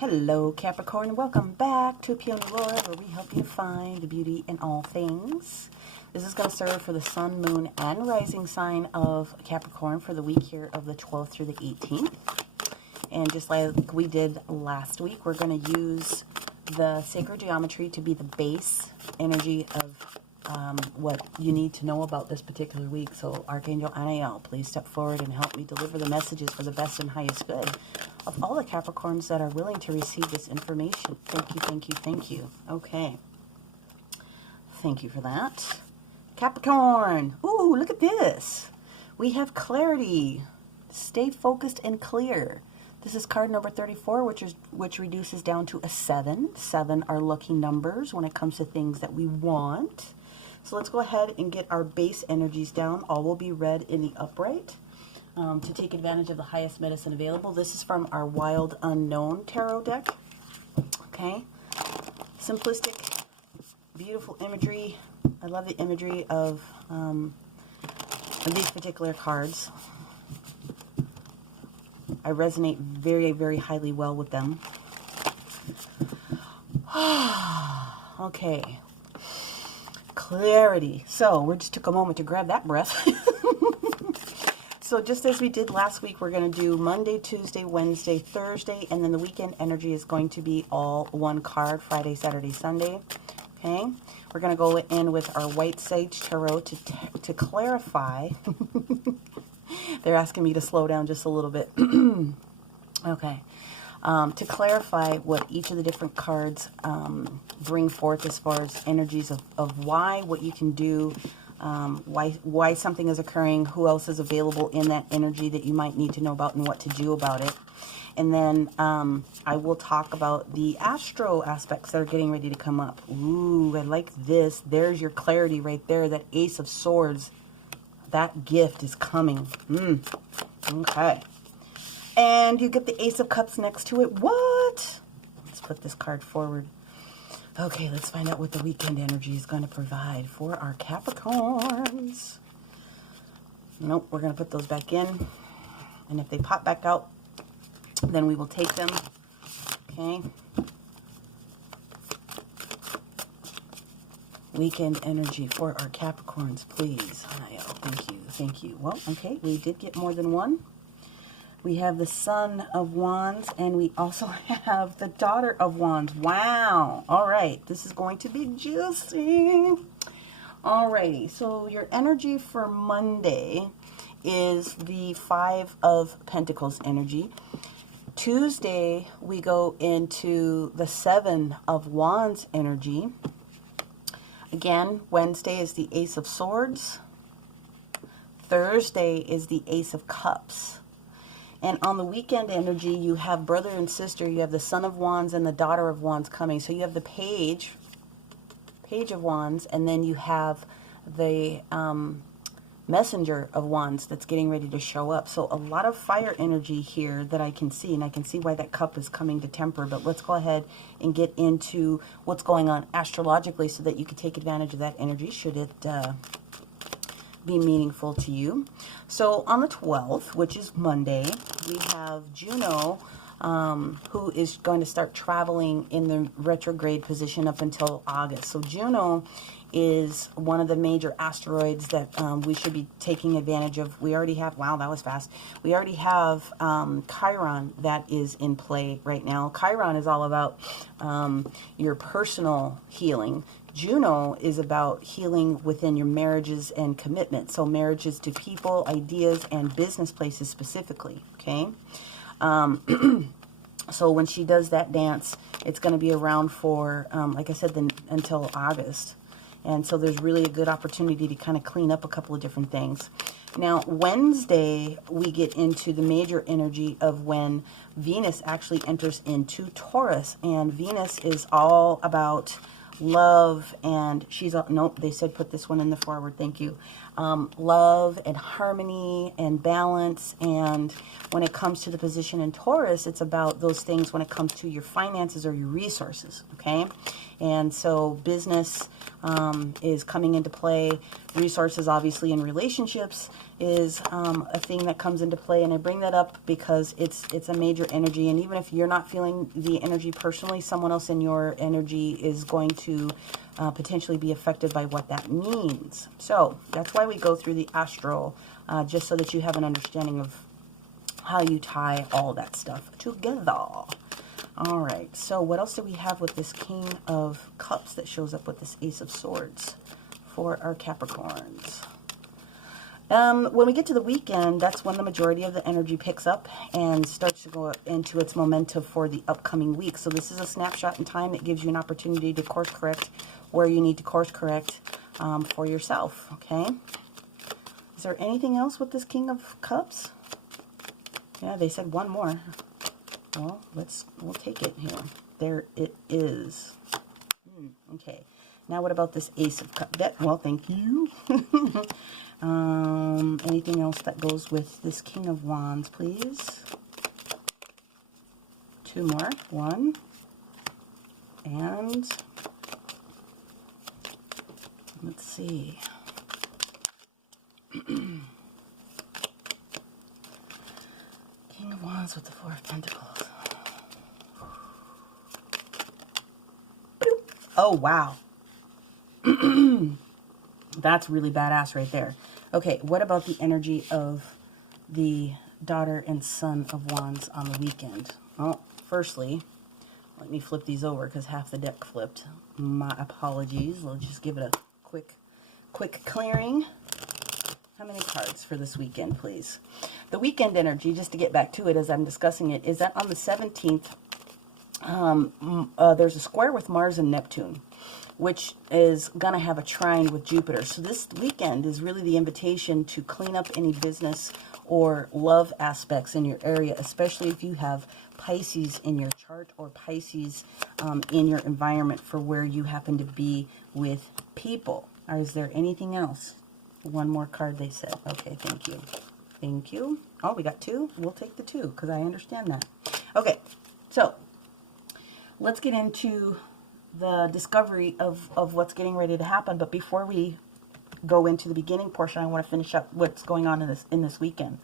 Hello Capricorn, welcome back to PeonyLore, where we help you find the beauty in all things. This is going to serve for the sun, moon, and rising sign of Capricorn for the week here of the 12th through the 18th. And just like we did last week, we're going to use the sacred geometry to be the base energy of what you need to know about this particular week. So Archangel Anael, please step forward and help me deliver the messages for the best and highest good of all the Capricorns that are willing to receive this information. Thank you, thank you, thank you. Okay. Thank you for that. Capricorn. Ooh, look at this. We have clarity. Stay focused and clear. This is card number 34, which reduces down to a 7. 7 are lucky numbers when it comes to things that we want. So let's go ahead and get our base energies down. All will be read in the upright to take advantage of the highest medicine available. This is from our Wild Unknown Tarot deck. Okay. Simplistic, beautiful imagery. I love the imagery of these particular cards. I resonate very, very highly well with them. Okay. Clarity. So we just took a moment to grab that breath. So just as we did last week, we're going to do Monday, Tuesday, Wednesday, Thursday, and then the weekend energy is going to be all one card, Friday, Saturday, Sunday. Okay. We're going to go in with our White Sage Tarot to clarify. They're asking me to slow down just a little bit. Okay. To clarify what each of the different cards bring forth as far as energies of why, what you can do, why something is occurring, who else is available in that energy that you might need to know about and what to do about it. And then I will talk about the astro aspects that are getting ready to come up. Ooh, I like this. There's your clarity right there, that Ace of Swords. That gift is coming. Okay. And you get the Ace of Cups next to it. What? Let's put this card forward. Okay, let's find out what the weekend energy is going to provide for our Capricorns. Nope, we're going to put those back in. And if they pop back out, then we will take them. Okay. Weekend energy for our Capricorns, please. Thank you, thank you. Well, okay, we did get more than one. We have the Son of Wands, and we also have the Daughter of Wands. Wow. All right, this is going to be juicy. All righty, so your energy for Monday is the Five of Pentacles energy. Tuesday, we go into the Seven of Wands energy. Again, Wednesday is the Ace of Swords. Thursday is the Ace of Cups. And on the weekend energy, you have brother and sister. You have the Son of Wands and the Daughter of Wands coming. So you have the Page of Wands, and then you have the Messenger of Wands that's getting ready to show up. So a lot of fire energy here that I can see, and I can see why that cup is coming to temper. But let's go ahead and get into what's going on astrologically so that you can take advantage of that energy should it be meaningful to you. So on the 12th, which is Monday, we have Juno, who is going to start traveling in the retrograde position up until August. So Juno is one of the major asteroids that we should be taking advantage of. We already have, wow, that was fast. We already have Chiron that is in play right now. Chiron is all about your personal healing. Juno is about healing within your marriages and commitment. So marriages to people, ideas, and business places specifically, okay? So when she does that dance, it's going to be around for, like I said, until August. And so there's really a good opportunity to kind of clean up a couple of different things. Now, Wednesday, we get into the major energy of when Venus actually enters into Taurus. And Venus is all about love, and she's, nope, they said put this one in the forward, thank you. love and harmony and balance. And when it comes to the position in Taurus, it's about those things when it comes to your finances or your resources, okay? And so business is coming into play. Resources, obviously, in relationships is a thing that comes into play. And I bring that up because it's a major energy. And even if you're not feeling the energy personally, someone else in your energy is going to potentially be affected by what that means. So that's why we go through the astral, just so that you have an understanding of how you tie all that stuff together. All right, so what else do we have with this King of Cups that shows up with this Ace of Swords for our Capricorns? When we get to the weekend, that's when the majority of the energy picks up and starts to go into its momentum for the upcoming week. So this is a snapshot in time that gives you an opportunity to course correct where you need to course correct for yourself, okay? Is there anything else with this King of Cups? Yeah, they said one more. Well, we'll take it here. There it is. Okay. Now what about this Ace of Cups? Well, thank you. Anything else that goes with this King of Wands, please? Two more. One. And let's see. King of Wands with the Four of Pentacles. Oh, wow. That's really badass right there. Okay, what about the energy of the Daughter and Son of Wands on the weekend? Well, firstly, let me flip these over because half the deck flipped. My apologies. Let's just give it a quick clearing. How many cards for this weekend, please? The weekend energy, just to get back to it as I'm discussing it, is that on the 17th, there's a square with Mars and Neptune, which is going to have a trine with Jupiter. So this weekend is really the invitation to clean up any business or love aspects in your area, especially if you have Pisces in your chart or Pisces in your environment for where you happen to be with people. Or is there anything else? One more card, they said. Okay, thank you. Thank you. Oh, we got two? We'll take the two because I understand that. Okay, so let's get into the discovery of what's getting ready to happen. But before we go into the beginning portion, I want to finish up what's going on in this weekend.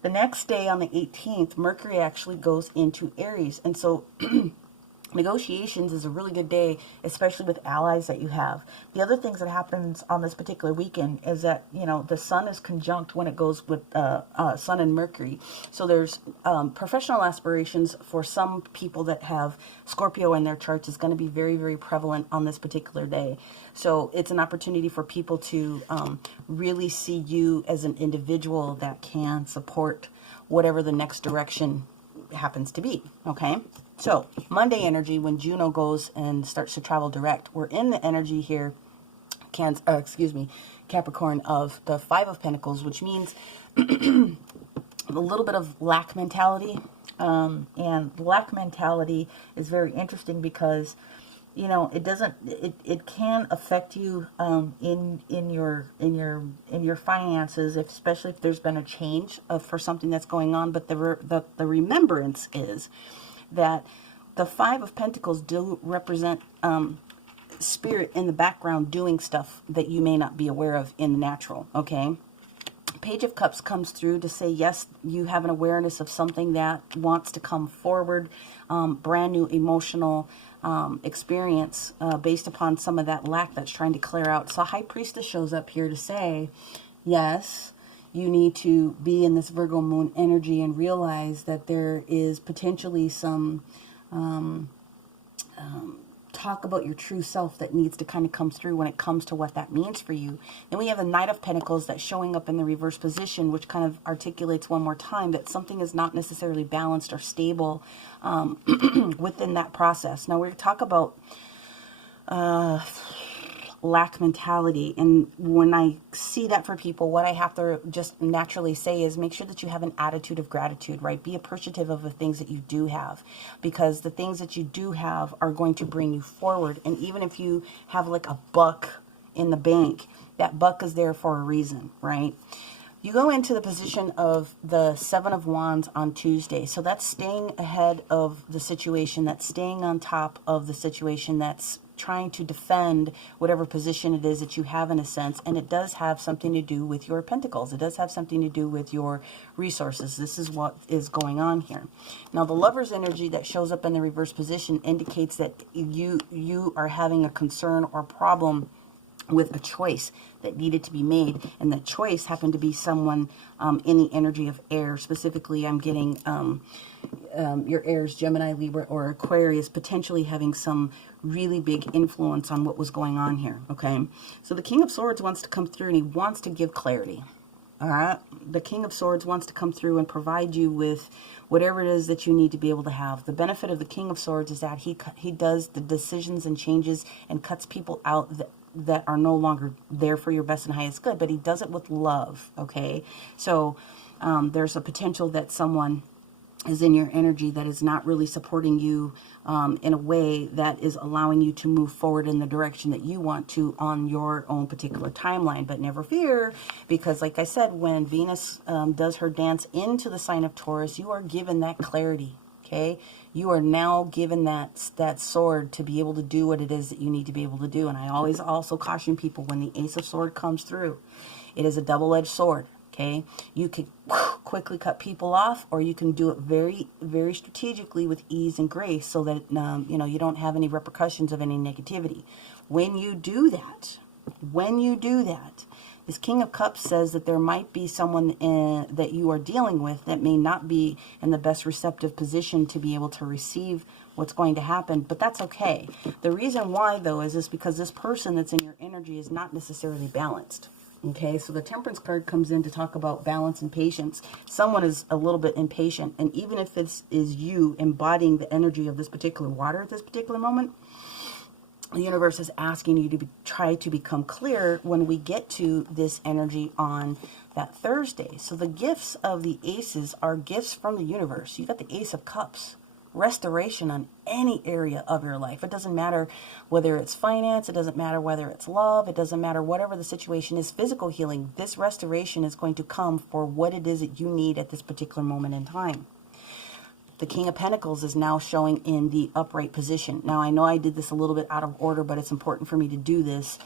The next day on the 18th, Mercury actually goes into Aries. And so negotiations is a really good day, especially with allies that you have. The other things that happens on this particular weekend is that, you know, the sun is conjunct when it goes with sun and Mercury. So there's professional aspirations for some people that have Scorpio in their charts is going to be very, very prevalent on this particular day. So it's an opportunity for people to really see you as an individual that can support whatever the next direction happens to be, okay? So Monday energy, when Juno goes and starts to travel direct, we're in the energy here, Capricorn, of the Five of Pentacles, which means a little bit of lack mentality. And lack mentality is very interesting because, you know, it can affect you in your finances, especially if there's been a change for something that's going on. But the remembrance is that the Five of Pentacles do represent spirit in the background doing stuff that you may not be aware of in the natural, okay? Page of Cups comes through to say, yes, you have an awareness of something that wants to come forward, brand new emotional experience based upon some of that lack that's trying to clear out. So High Priestess shows up here to say, yes, you need to be in this Virgo moon energy and realize that there is potentially some talk about your true self that needs to kind of come through when it comes to what that means for you. Then we have the Knight of Pentacles that's showing up in the reverse position, which kind of articulates one more time that something is not necessarily balanced or stable within that process. Now we're going to talk about lack mentality, and when I see that for people, what I have to just naturally say is make sure that you have an attitude of gratitude, right? Be appreciative of the things that you do have, because the things that you do have are going to bring you forward. And even if you have like a buck in the bank, That buck is there for a reason, right? You go into the position of the Seven of Wands on Tuesday. So that's staying ahead of the situation. That's staying on top of the situation. That's trying to defend whatever position it is that you have, in a sense. And it does have something to do with your pentacles. It does have something to do with your resources. This is what is going on here. Now, the Lover's energy that shows up in the reverse position indicates that you are having a concern or problem with a choice that needed to be made, and that choice happened to be someone in the energy of air. Specifically, I'm getting your airs, Gemini, Libra, or Aquarius, potentially having some really big influence on what was going on here, okay? So the King of Swords wants to come through, and he wants to give clarity, all right? The King of Swords wants to come through and provide you with whatever it is that you need to be able to have. The benefit of the King of Swords is that he does the decisions and changes and cuts people out that are no longer there for your best and highest good, but he does it with love, okay? So there's a potential that someone is in your energy that is not really supporting you in a way that is allowing you to move forward in the direction that you want to on your own particular timeline. But never fear, because like I said, when Venus does her dance into the sign of Taurus, you are given that clarity, okay? You are now given that sword to be able to do what it is that you need to be able to do. And I always also caution people, when the Ace of Swords comes through, it is a double-edged sword, okay? You can quickly cut people off, or you can do it very, very strategically with ease and grace, so that you don't have any repercussions of any negativity. When you do that, this King of Cups says that there might be someone that you are dealing with that may not be in the best receptive position to be able to receive what's going to happen, but that's okay. The reason why, though, is because this person that's in your energy is not necessarily balanced. Okay, so the Temperance card comes in to talk about balance and patience. Someone is a little bit impatient, and even if it is you embodying the energy of this particular water at this particular moment, the universe is asking you to try to become clear when we get to this energy on that Thursday. So the gifts of the aces are gifts from the universe. You got the Ace of Cups. Restoration on any area of your life. It doesn't matter whether it's finance, it doesn't matter whether it's love, it doesn't matter whatever the situation is, physical healing. This restoration is going to come for what it is that you need at this particular moment in time. The King of Pentacles is now showing in the upright position. Now, I know I did this a little bit out of order, but it's important for me to do this.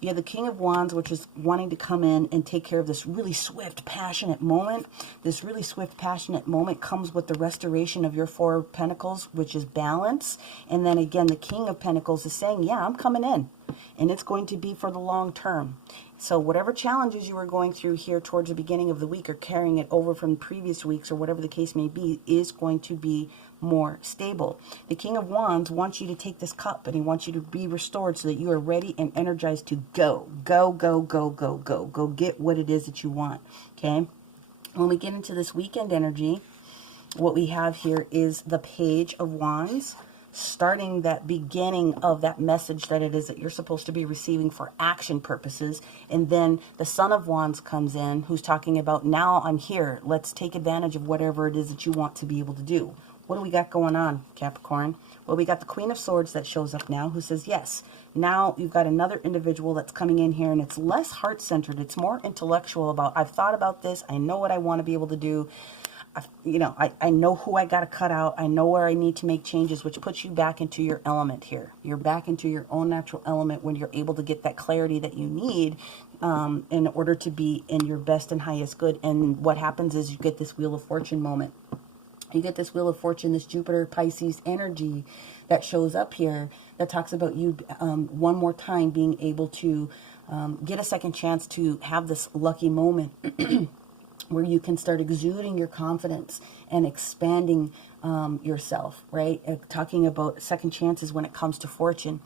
You have the King of Wands, which is wanting to come in and take care of this really swift, passionate moment. This really swift, passionate moment comes with the restoration of your Four of Pentacles, which is balance. And then again, the King of Pentacles is saying, yeah, I'm coming in. And it's going to be for the long term. So whatever challenges you were going through here towards the beginning of the week, or carrying it over from previous weeks, or whatever the case may be, is going to be more stable. The King of Wands wants you to take this cup, and he wants you to be restored so that you are ready and energized to go. Go, go, go, go, go. Go get what it is that you want, okay? When we get into this weekend energy, what we have here is the Page of Wands, starting that beginning of that message that it is that you're supposed to be receiving for action purposes. And then the Son of Wands comes in, who's talking about, now I'm here. Let's take advantage of whatever it is that you want to be able to do. What do we got going on, Capricorn? Well, we got the Queen of Swords that shows up now, who says, yes, now you've got another individual that's coming in here, and it's less heart-centered. It's more intellectual about, I've thought about this. I know what I want to be able to do. I know who I got to cut out. I know where I need to make changes, which puts you back into your element here. You're back into your own natural element when you're able to get that clarity that you need in order to be in your best and highest good. And what happens is you get this Wheel of Fortune moment. You get this Wheel of Fortune, this Jupiter Pisces energy that shows up here that talks about you one more time being able to get a second chance to have this lucky moment where you can start exuding your confidence and expanding yourself, right? Talking about second chances when it comes to fortune.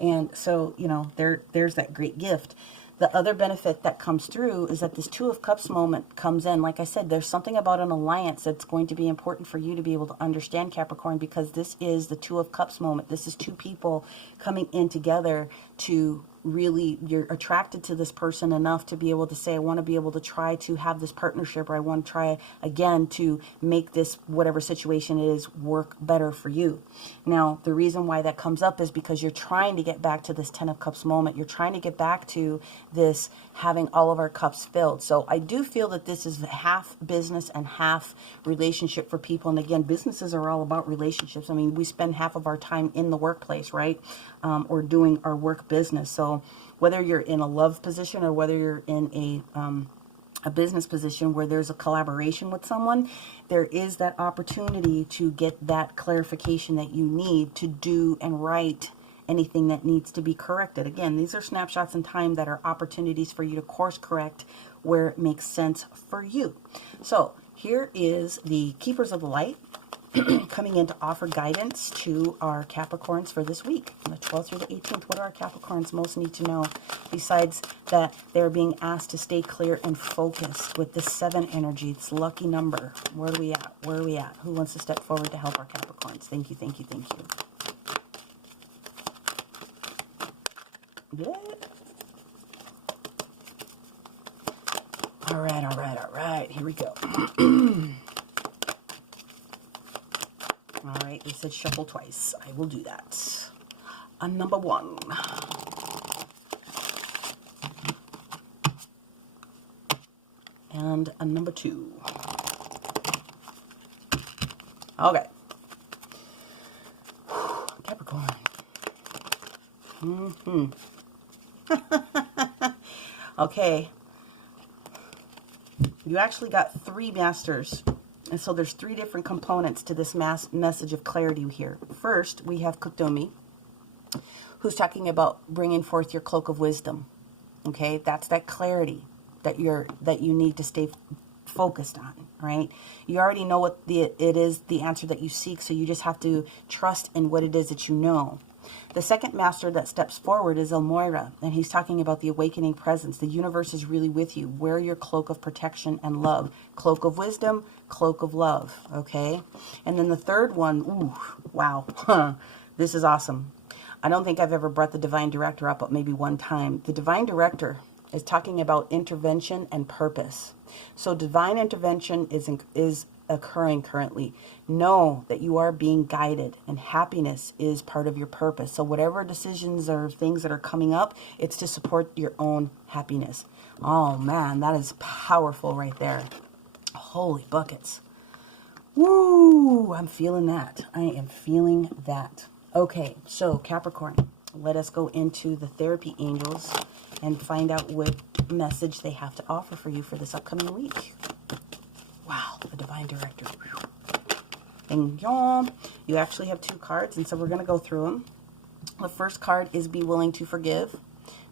And so, there's that great gift. The other benefit that comes through is that this Two of Cups moment comes in. Like I said, there's something about an alliance that's going to be important for you to be able to understand, Capricorn, because this is the Two of Cups moment. This is two people coming in together to really, you're attracted to this person enough to be able to say, I want to be able to try to have this partnership, or I want to try again to make this, whatever situation it is, work better for you. Now, the reason why that comes up is because you're trying to get back to this 10 of Cups moment. You're trying to get back to this having all of our cups filled. So I do feel that this is half business and half relationship for people. And again, businesses are all about relationships. I mean, we spend half of our time in the workplace, right? Or doing our work business. So whether you're in a love position or whether you're in a business position where there's a collaboration with someone, there is that opportunity to get that clarification that you need to do and right anything that needs to be corrected. Again, these are snapshots in time that are opportunities for you to course correct where it makes sense for you. So here is the Keepers of the Light coming in to offer guidance to our Capricorns for this week, from the 12th through the 18th. What do our Capricorns most need to know, besides that they're being asked to stay clear and focused with the 7 energy? It's lucky number. Where are we at? Where are we at? Who wants to step forward to help our Capricorns? Thank you, thank you, thank you. Yeah. All right, all right, all right. Here we go. All right, they said shuffle twice. I will do that. Number 1. And a number 2. Okay. Capricorn. Okay. You actually got 3 masters. And so there's 3 different components to this message of clarity here. First, we have Kutomi, who's talking about bringing forth your cloak of wisdom. Okay, that's that clarity that you need to stay focused on, right? You already know what it is, the answer that you seek, so you just have to trust in what it is that you know. The second master that steps forward is Elmoira, and he's talking about the awakening presence. The universe is really with you. Wear your cloak of protection and love. Cloak of wisdom, cloak of love, okay? And then the third one, ooh, wow, this is awesome. I don't think I've ever brought the Divine Director up, but maybe one time. The Divine Director is talking about intervention and purpose. So divine intervention is occurring currently. Know that you are being guided, and happiness is part of your purpose. So whatever decisions or things that are coming up, it's to support your own happiness. Oh man, that is powerful right there. Holy buckets. Woo, I'm feeling that. I am feeling that. Okay, so Capricorn, let us go into the therapy angels and find out what message they have to offer for you for this upcoming week. Wow, the Divine Director. And you actually have 2 cards, and so we're going to go through them. The first card is Be Willing to Forgive.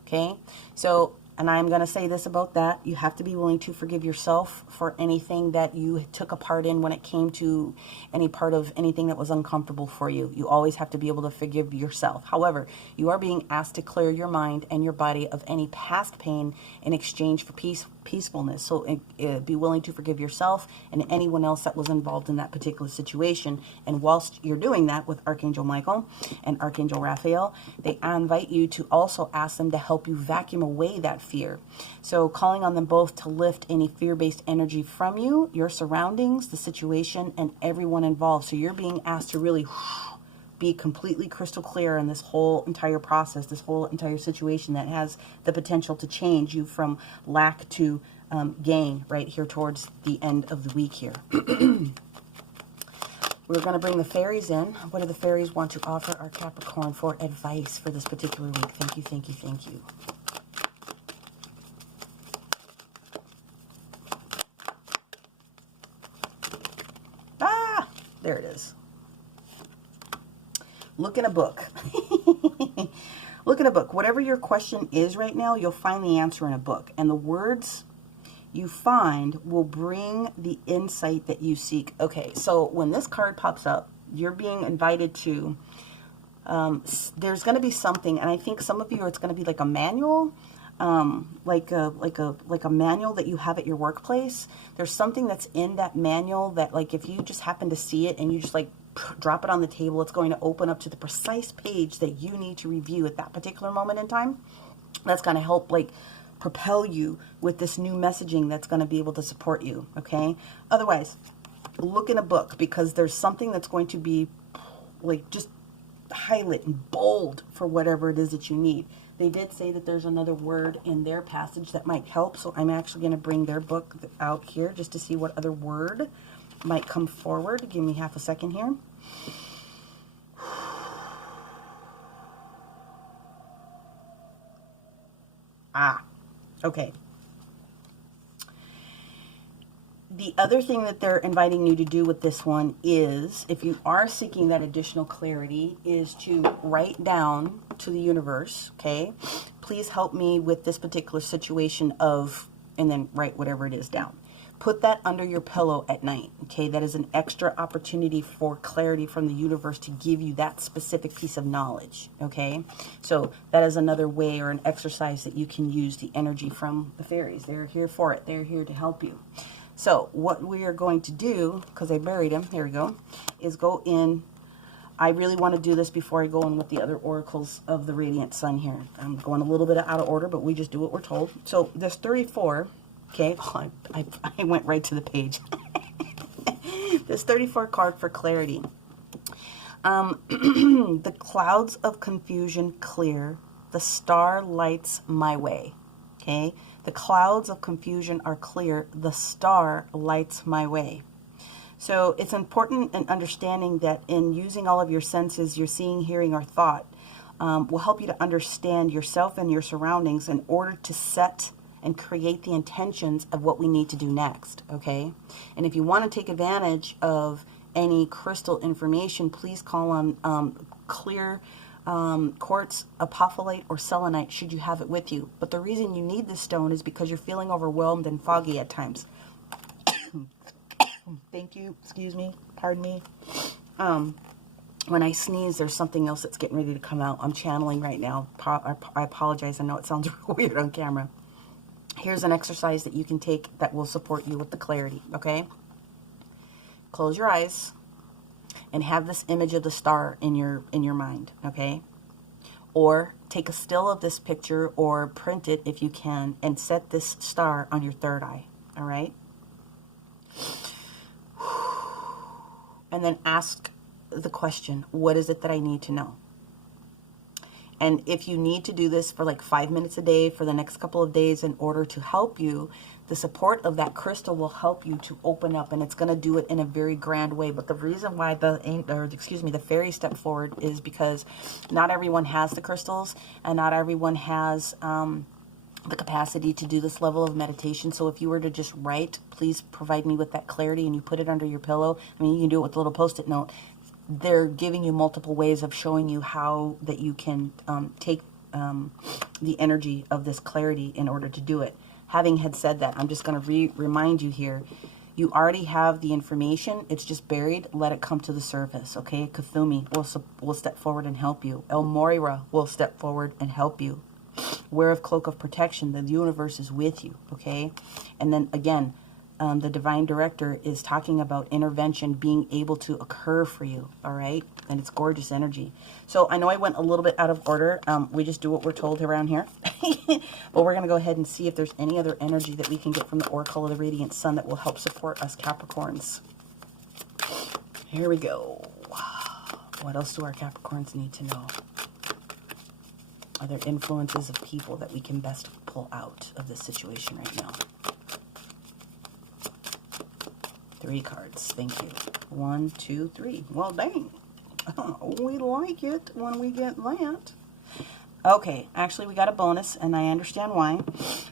Okay, so, and I'm going to say this about that. You have to be willing to forgive yourself for anything that you took a part in when it came to any part of anything that was uncomfortable for you. You always have to be able to forgive yourself. However, you are being asked to clear your mind and your body of any past pain in exchange for peacefulness. So be willing to forgive yourself and anyone else that was involved in that particular situation. And whilst you're doing that with Archangel Michael and Archangel Raphael, they invite you to also ask them to help you vacuum away that fear. So calling on them both to lift any fear-based energy from you, your surroundings, the situation, and everyone involved. So you're being asked to really be completely crystal clear in this whole entire process, this whole entire situation that has the potential to change you from lack to gain right here towards the end of the week here. We're going to bring the fairies in. What do the fairies want to offer our Capricorn for advice for this particular week? Thank you, thank you, thank you. Ah, there it is. Look in a book. Look in a book. Whatever your question is right now, you'll find the answer in a book. And the words you find will bring the insight that you seek. Okay, so when this card pops up, you're being invited to, there's going to be something, and I think some of you, it's going to be like a manual, like a manual that you have at your workplace. There's something that's in that manual that, like, if you just happen to see it and you just like drop it on the table, it's going to open up to the precise page that you need to review at that particular moment in time. that's going to help like propel you with this new messaging that's going to be able to support you, okay? Otherwise, look in a book, because there's something that's going to be like just highlight and bold for whatever it is that you need. They did say that there's another word in their passage that might help, so I'm actually going to bring their book out here just to see what other word might come forward. Give me half a second here. Okay. The other thing that they're inviting you to do with this one is, if you are seeking that additional clarity, is to write down to the universe, okay, please help me with this particular situation of, and then write whatever it is down. Put that under your pillow at night, okay? That is an extra opportunity for clarity from the universe to give you that specific piece of knowledge, okay? So that is another way or an exercise that you can use the energy from the fairies. They're here for it. They're here to help you. So what we are going to do, because I buried him, here we go, is go in. I really want to do this before I go in with the other oracles of the Radiant Sun here. I'm going a little bit out of order, but we just do what we're told. So there's 34, okay? Oh, I went right to the page. There's 34 card for clarity. The clouds of confusion clear. The star lights my way, okay? The clouds of confusion are clear. The star lights my way. So it's important in understanding that in using all of your senses, your seeing, hearing, or thought, will help you to understand yourself and your surroundings in order to set and create the intentions of what we need to do next, okay? And if you want to take advantage of any crystal information, please call on clear quartz, apophyllite, or selenite should you have it with you. But the reason you need this stone is because you're feeling overwhelmed and foggy at times. Thank you. Excuse me. Pardon me. When I sneeze, there's something else that's getting ready to come out. I'm channeling right now. I apologize. I know it sounds weird on camera. Here's an exercise that you can take that will support you with the clarity, okay? Close your eyes and have this image of the star in your mind, okay? Or take a still of this picture or print it if you can and set this star on your third eye, all right? And then ask the question, what is it that I need to know? And if you need to do this for like 5 minutes a day for the next couple of days in order to help you, the support of that crystal will help you to open up, and it's going to do it in a very grand way. But the reason why the fairy step forward is because not everyone has the crystals, and not everyone has the capacity to do this level of meditation. So if you were to just write, please provide me with that clarity, and you put it under your pillow. I mean, you can do it with a little post-it note. They're giving you multiple ways of showing you how that you can take the energy of this clarity in order to do it. Having had said that, I'm just going to remind you here, you already have the information. It's just buried. Let it come to the surface, okay? Kuthumi will step forward and help you. El Moira will step forward and help you. Wear a cloak of protection. The universe is with you, okay? And then again, the divine director is talking about intervention being able to occur for you, all right? And it's gorgeous energy. So I know I went a little bit out of order. We just do what we're told around here. But we're going to go ahead and see if there's any other energy that we can get from the Oracle of the Radiant Sun that will help support us Capricorns. Here we go. What else do our Capricorns need to know? Are there influences of people that we can best pull out of this situation right now? 3 cards. Thank you. 1, 2, 3. Well, dang. We like it when we get that. Okay, actually we got a bonus, and I understand why.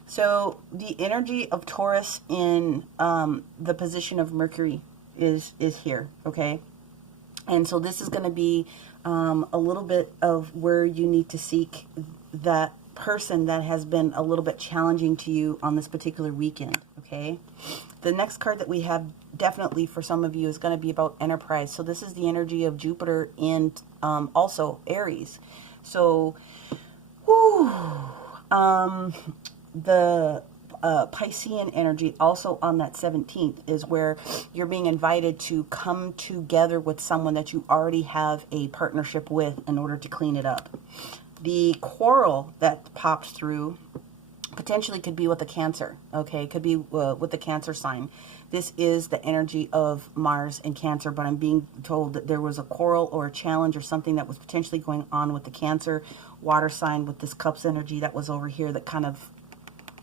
So the energy of Taurus in the position of Mercury is here, okay? And so this is going to be a little bit of where you need to seek that person that has been a little bit challenging to you on this particular weekend, okay? The next card that we have definitely for some of you is going to be about enterprise. So this is the energy of Jupiter and also Aries. So the Piscean energy also on that 17th is where you're being invited to come together with someone that you already have a partnership with in order to clean it up. The quarrel that popped through potentially could be with the Cancer, okay? Could be with the Cancer sign. This is the energy of Mars and Cancer, but I'm being told that there was a quarrel or a challenge or something that was potentially going on with the Cancer water sign with this Cups energy that was over here that kind of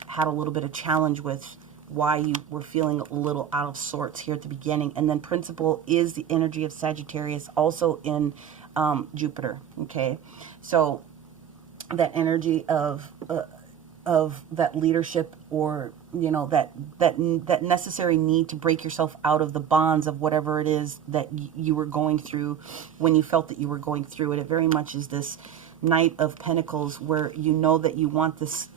had a little bit of challenge with why you were feeling a little out of sorts here at the beginning. And then Principle is the energy of Sagittarius, also in Jupiter, okay? So that energy of that leadership, or that necessary need to break yourself out of the bonds of whatever it is that you were going through when you felt that you were going through it. It very much is this Knight of Pentacles, where you know that you want this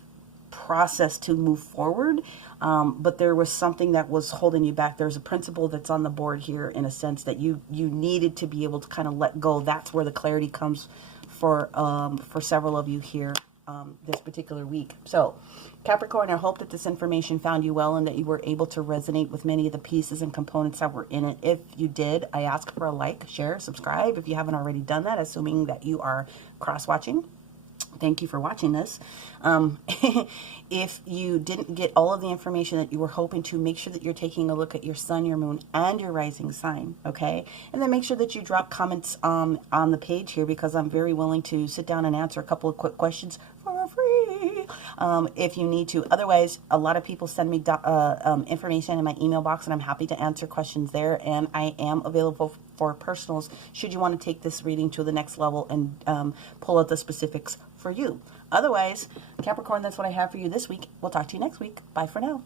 process to move forward, but there was something that was holding you back. There's a principle that's on the board here, in a sense that you needed to be able to kind of let go. That's where the clarity comes for several of you here this particular week. So Capricorn, I hope that this information found you well and that you were able to resonate with many of the pieces and components that were in it. If you did, I ask for a like, share, subscribe if you haven't already done that, assuming that you are cross-watching. Thank you for watching this. If you didn't get all of the information that you were hoping to, make sure that you're taking a look at your sun, your moon, and your rising sign, okay? And then make sure that you drop comments on the page here, because I'm very willing to sit down and answer a couple of quick questions for free if you need to. Otherwise, a lot of people send me information in my email box, and I'm happy to answer questions there. And I am available for personals should you want to take this reading to the next level and pull out the specifics for you. Otherwise, Capricorn, that's what I have for you this week. We'll talk to you next week. Bye for now.